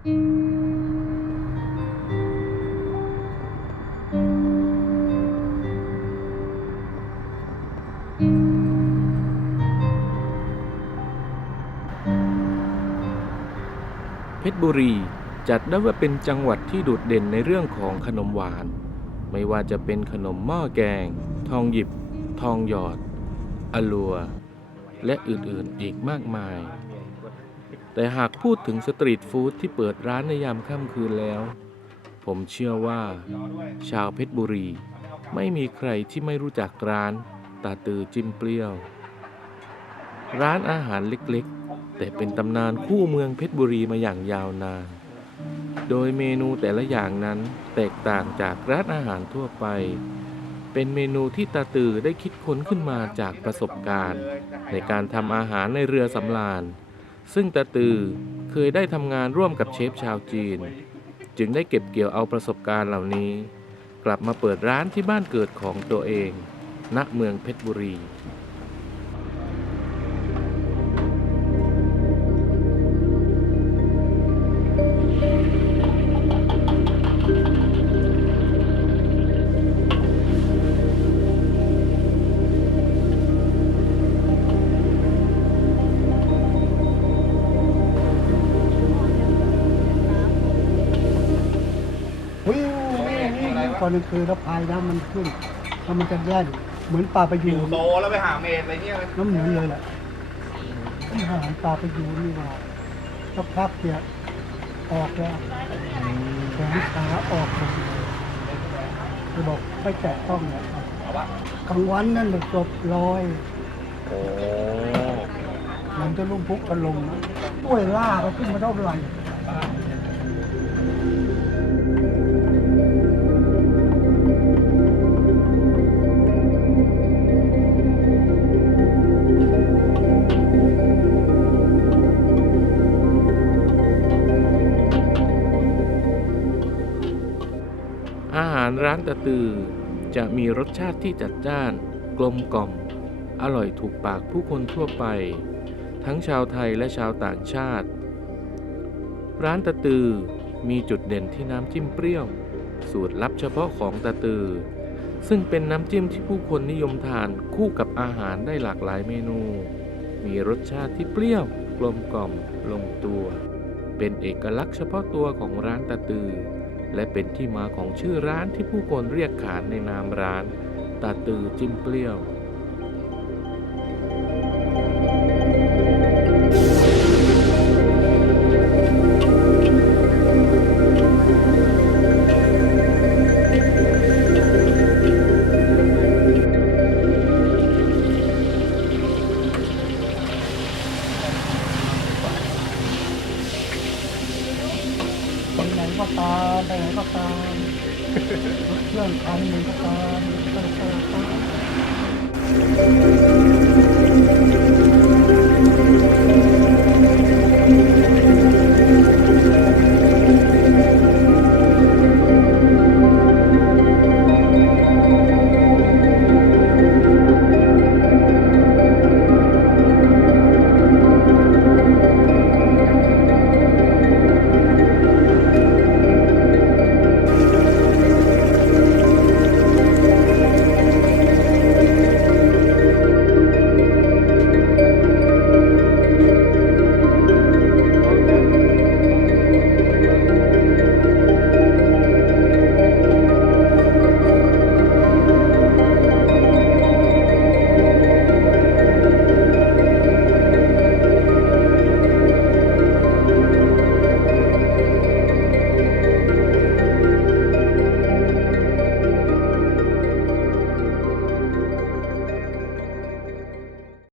เพชรบุรีจัดได้ว่าเป็นจังหวัดที่โดดเด่นในเรื่องของขนมหวาน ไม่ว่าจะเป็นขนมหม้อแกง ทองหยิบ ทองหยอดอลัว และอื่นๆอีกมากมาย แต่หากพูดถึงสตรีทฟู้ดที่เปิดร้านในยามค่ำคืนแล้ว ผมเชื่อว่า ชาวเพชรบุรี ไม่มีใครที่ไม่รู้จักร้านตาตือจิ้มเปรี้ยว ร้านอาหารเล็กๆ แต่เป็นตำนานคู่เมืองเพชรบุรีมาอย่างยาวนาน โดยเมนูแต่ละอย่างนั้นแตกต่างจากร้านอาหารทั่วไป เป็นเมนูที่ตาตือได้คิดค้นขึ้นมาจากประสบการณ์ ในการทำอาหารในเรือสำราญ ซึ่งตาตือเคยได้ทำงานร่วมกับเชฟชาวจีน จึงได้เก็บเกี่ยวเอาประสบการณ์เหล่านี้ กลับมาเปิดร้านที่บ้านเกิดของตัวเอง ณเมืองเพชรบุรี ตอนกลางคืนแล้วพายน้ำมันขึ้นแล้วมันจะแล่นเหมือนปลาประยูอยู่นโตแล้วไปหาเมดอะไรเงี้ยไหมน้ำเหมือนเลยแหละที่หารปลาประยูนนี่ว่าสักพักเนี่ยออกแล้วแขนขาออกหมดเลยจะบอกไม่แตะต้องเนี่ยเอาปะกลางวันนั่นเลยจบลอย โอ้มันจะลุ่มพุกกันลงนะป่วยล่าก็ขึ้นมาเท่าไหร่ารร้านตะตือ จะมีรสชาติที่จัดจ้าน กลมกล่อม อร่อยถูกปากผู้คนทั่วไป ทั้งชาวไทยและชาวต่างชาติ ร้านตะตือมีจุดเด่นที่น้ำจิ้มเปรี้ยว สูตรลับเฉพาะของตะตือ ซึ่งเป็นน้ำจิ้มที่ผู้คนนิยมทานคู่กับอาหารได้หลากหลายเมนู มีรสชาติที่เปรี้ยว กลมกล่อมลงตัว เป็นเอกลักษณ์เฉพาะตัวของร้านตะตือ และเป็นที่มาของชื่อร้านที่ผู้คนเรียกขานในนามร้านตาตือจิ้มเปรี้ยว ไหนก็ตามไปไหนก็ตามรถ